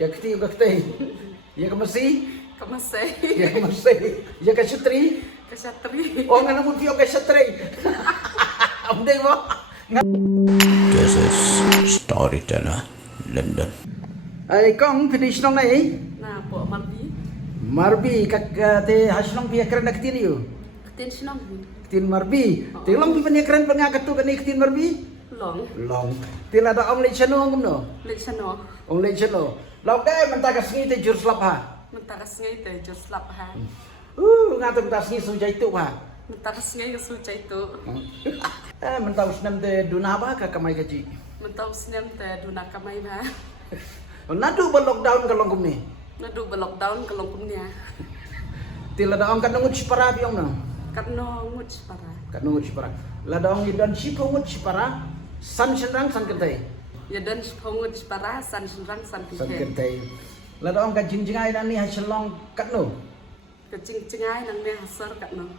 Ya keti uga keti. Ya kemasi. Kemasai. Ya kemasi. Ya kasyatri. Kesatri. Oh ngana muti o kasyatri. Amdeng mo. This is Storyteller London. Ay kong finish nong nai. Nah, po marbi. Marbi kak te haslong pia keren ketin yu. Ketin sinong. Ketin marbi. Te long pi panya keren pengakat tu kan ketin marbi. Long. Long. Te la da ong le chano ngum no. Leksano. Ong le chano. Lau kai menta ka sngi te jur slap ha. Mentakas ngay te just slap ha. Ngatum ta sngi su jai tu ha. Mentakas ngay yung suca itu. Menta usnam te dunaba ka kamai kaji. Mentau sinem te duna kamay ba. Nadu ba lockdown ka longkum ni. Nadu ba lockdown kalongkumnya. Te la da ong kan ngut para biong no. Karno nguts para. Kan ngut para. La da ong idan sipo ngut para. San senrang san kentai. Ya dan penguts para san senrang san San pihen. kentai. La da ong ka jingjingai dan ni hasilong katno. Kecing cengai nang ne hasar katno.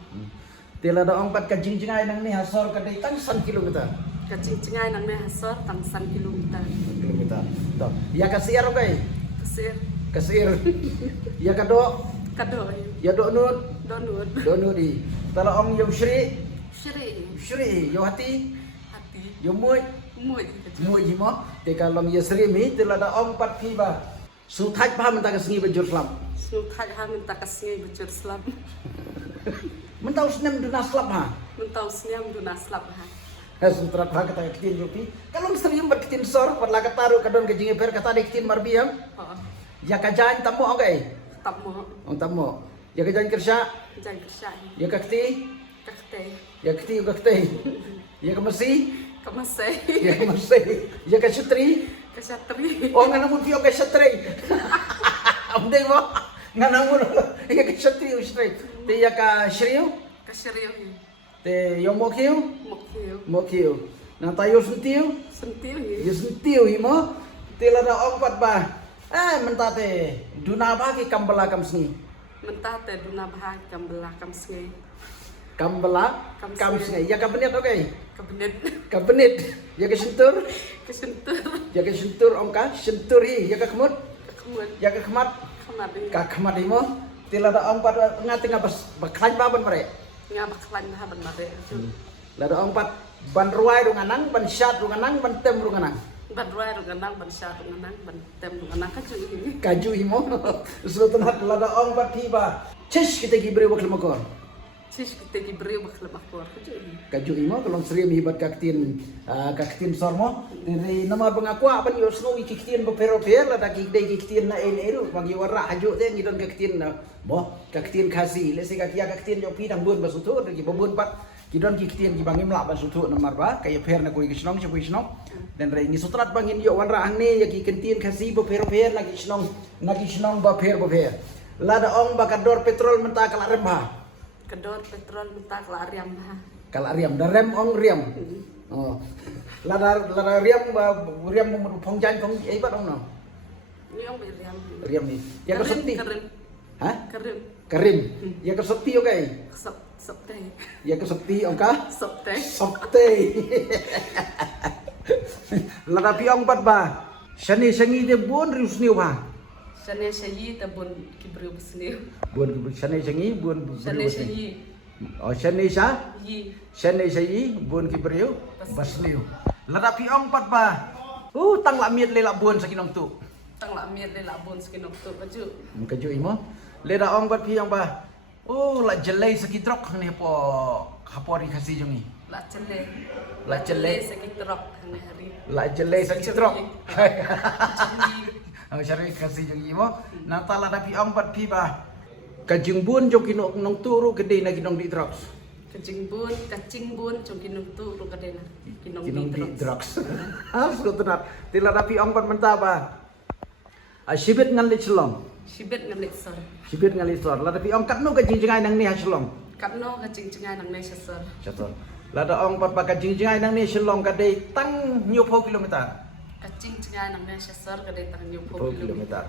Tila da ong pat ka jingjingai nang ni hasor ka dai tang san kilometer. Kecing cengai nang ne hasar tang san kilometer. Kilometer. To. Ya kasir okay. Kesir. Kasir. Ya kado. Kado. Ya do nut. Donut. Do nut di. Tala ong yo shri. Shri. Shri yo hati. Hati. Yo moy. Mui. Moy ji mo. Te ka long ya shri mi tila da ong pat phi ba. Su thaj ba menta ka sngi bejur slam. Sultan ha mentakas ngay bujur slap. Menta usnem duna slap ha. Mentau sinem duna slap ha. Sutrat ba kata kitin yopi. Kalong serium ber kitin sor par la kataru kadon ke jinge per kata de kitin marbiam. Oh. Ya ka jan tamu okay. Tak mau. Ong tamu. Ya ka jan kersha. Jangan kerja. Ya ka kti. Kakte. Ya kti uga kti. Ya ka masi. Kemasai. Ya ka masi. Ya ka syatri. Kesatri. Oh ngana muti o ka syatri. Amdeng mo. Ngana mo. Ya ka syatri usri. Te ya ka shriu. Kesyariuhi. Te yo mokhiu. Mokhiu. Mokhiu. Na tayo suntiu. Sentiuhi. Ya suntiu himo. Te la da ong pat ba. Mentate duna ba ki kambala kam sngi. Mentah te duna bahag kambelah kam sengai. Kambala kam sngi. Ya ka benit okay. Kabinet. Kabenit. Ya ka sentur. Kesentur. Ya ka sentur ong ka sentur hi. Ya ka kemut. Kemuan. Ya ka kemat. Kemarin. Ka kemat himo. Tila da ong pat ngati ngabas baklan ba ban mare. Ngabak lan ha ban mare. La da ong pat ban ruai runganang ban syat runganang ban tem runganang. Ban ruai runganang ban syar runganang ban tem runganang kacuhi. Kaju himo. Sultan hat la da ong pat tiba. Cish kita gibre wakil makor. Cis kita diberi bakal makor kacuhi. Kaju imo kalong seri hibat kaktin sormo dari nama pengaku apa yo snow kiktin bapero per la da kikdai kiktin na eru bagi warra haju te ngidon kaktin na bo kaktin khasi le se kakia kaktin yo pi dang bun basutu ki babun pat kidon kiktin ki bangim la basutu na marba kaya per na koi kisnong se koi kisnong dan rai ni sutrat bangin yo warra angne ya ki kentin khasi bapero per na kisnong baper la da ong bakador petrol menta kala remba Kedor petrol mentah kelariam ha. Kala riam, da rem ong riam. Oh. Lada riam phong jan phong ai bat ong no. Ini yang beriam. Riam ni. Ya ka sepi. Kerim. Ha? Kerim. Karim. Ya ka sepi okay. Sop teh. Ya ka sepi ong ka? Sop teh. Sopte. Lada pi ong pat ba. Shani de bon rius niu ba. Shane shayi tabun kibru besniu. Bon shani sangi bon Shane shayi. Oh shani sa? Yi. Shani sayi bon ki beriu basniu. Lada pi ong pat ba. Tang la miet le la bon sakinong tu. Tang la mir le la bon skinok tu baju. Kaju imo. Le da ong bat pi ong ba. La jelai sakidrok ni hapo ri kasi jongi. La cele. La cele. sekitrok hari. La jelai sakidrok. Celi. Syarif kasi jongi imo. Nata la da pi ong bat pi ba. Kajing bun jo kinok nong turu gede na kinong di drugs. Kacing bun cung kinong tu ru kadena. Kinong Di di drugs. Sudah tenat. Tila da pi ong bat menta ba. Sibit ngan li celong. Sibet ngamlik sor. Sibit ngan li sor. La da pi ong katno ka jingjingai nang ni ha celong. Kapno kacing cengai nang nei sor. Cator. La da ong pat ba ka jingjingai nang ni celong ka dei tang nyupo kilometer. Kacing cengai nang nei sor kadai tang nyupo 10 kilometer.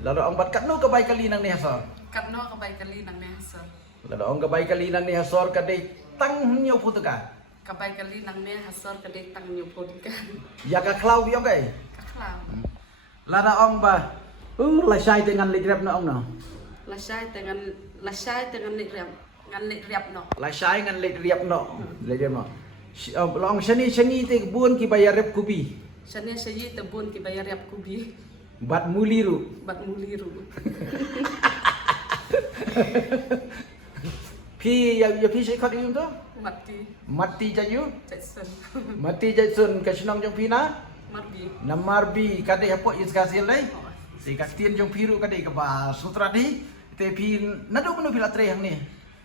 La da ong pat katno ka bai kali nang ni hasor. Kapno kabay kali nang nei sor. La da ong ka bai kali nang ni hasor ka dei tang nyupo tu ka. Kabay kali nang nei hasor kadai tang nyupo kan. Ya ka klau bi okay. Kaklau. La da ong ba Lasai dengan ligrap na ong no. Lasai dengan ligrap ngan ligrap no. Lasai dengan ligrap no. Ligrap no. Long sani te buon ki bayar rep kubi. Sanya sayi tebun ki bayar yap kubi. Bat muliru. Bat muliru. Pi ya pi sai khat yum to. Mati jayu. Jason. Mati jasun ka sinong jong pina. Marbi. Namarbi kade hapo is kasil dai. Si kaktin jong piru kade ka ba sutra di. Te pi nado menu pila tre hang ni.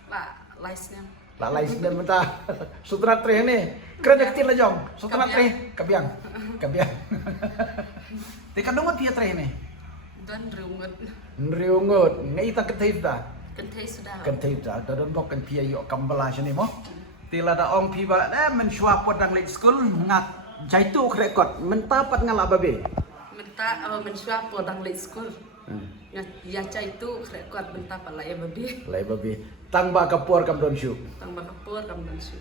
La laisnya. La lais dan menta sutra tre hang ni. Keren kaktin la jong. Sutra tre kabiang. Kabiang. Te kadongot pia tre ni. Dan reungut. Nriungot ngai ta ketip da. Kentai sudah. Kentai da don bok kan pia yo kambala sini mo. Tila da ong pi ba men shwa pot dang late school ngak jaitu rekod mentapat ngala babe. Menta mensuap podang late school. Ya cai itu rekod menta pala ya babi. Lai babe. Tang ba kapur kam don shu. Tambah kapur kam dan su.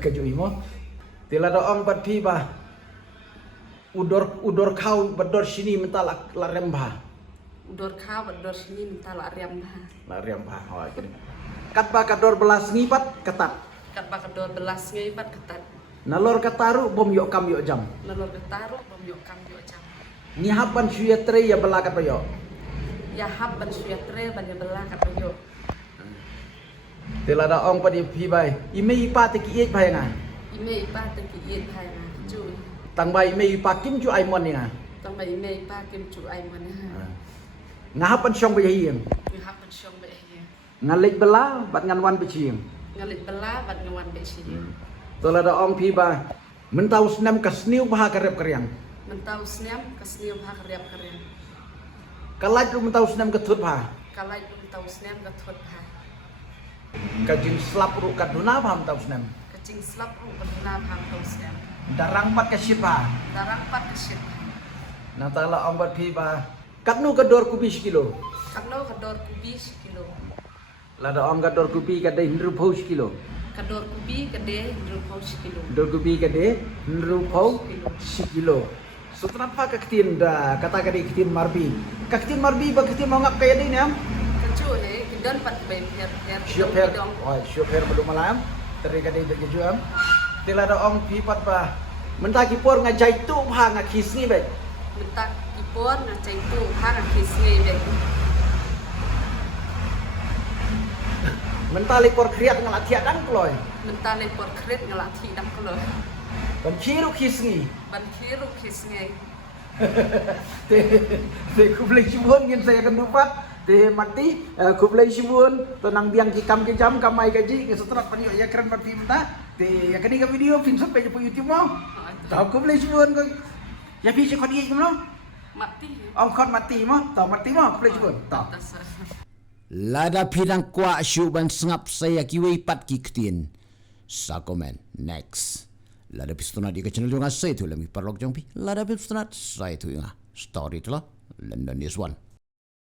Kejui mo. Tila da ong pat pi ba. Udor kau bedor sini menta la rembah. Udor kau bedor sini menta la riambah. La rembah. Oh kini. Kat ba kador belas ngipat ketat. Kat bakal 12 ngipat ketat. Nalor kataru bom yok kam yok jam. Lalu ketaruh bom yok kam yok jam. Nyihapan suya tre ya belakat ba yok. Ya hab ban suya tre ban ya belah kat yok. Tila da ong padi pi bai. Ime ipa te ki bai nga. Ime ipa te ki ien hai na cu. Tang bai ime ipa kim chu ai mon ni nga. Tambah ime ipa kim cu ai mana ha. Ngahapan syong ba hieng. Yu hab ban syong be ya. Ngalik bela bat ngan wan be chieng. Ngalit belah ban ngawan be si. Tila da ong pi ba. Mentau senam kasniu bah karep karyang. Mentau sniam kasniu bah karyap karyang. Kalaj lu mentau senam ketut bah. Kalai mentau sniam gathot bah. Kajing slap ru kaduna bah mentau senam. Kacing slap ru kaduna bah mentau sniam. Darang pat kasit bah. Darang pat kesit. Nah tala ong bat pi ba. Katnu kador kubi sekilo. Kador kador kubi sekilo. Lada ong kador kubi kadai hindru pau sekilo. Kador kubi kade drupau sekilo. Dor kubi kadai hindru pau sekilo. Sutra pa kaktin da kata kadi kaktin marbi. Kaktin marbi ba kaktin mau ngap kaya din am? Kecu he kidan pat bay her. Syuper. Oh, syuper belum malam. Teri kadi begitu am. Tila da ong pipat ba. Mentaki por ngajai tu ha ngakisni be. Mentak ipon ngacai tu hang kisne be. Mentali por kriat ngalatiak dan kloy. Mentale por kret ngelati dam kelo. Ban kiru kisni. Ban kiru kisne. Te kublai sibun ngin saya akan dupat. Te mati kublai sibun tenang biang kikam ke jam kamai gaji ke setrat panyo ya keren mati menta. Te ya kini ka video pin sampai po YouTube mo. Tahu kublai sibun ko. Ya bisa kau dia gimana? Mati. Ông khot mati mo, tahu mati mo kublai sibun. Tahu. Lada pidang kwa syuban sengap saya kiwi pat kiktin. Sa komen next. Lada pistonat di channel juga saya tu lami parlok jongpi. Lada pistonat saya tu inga story tu lah. London is one.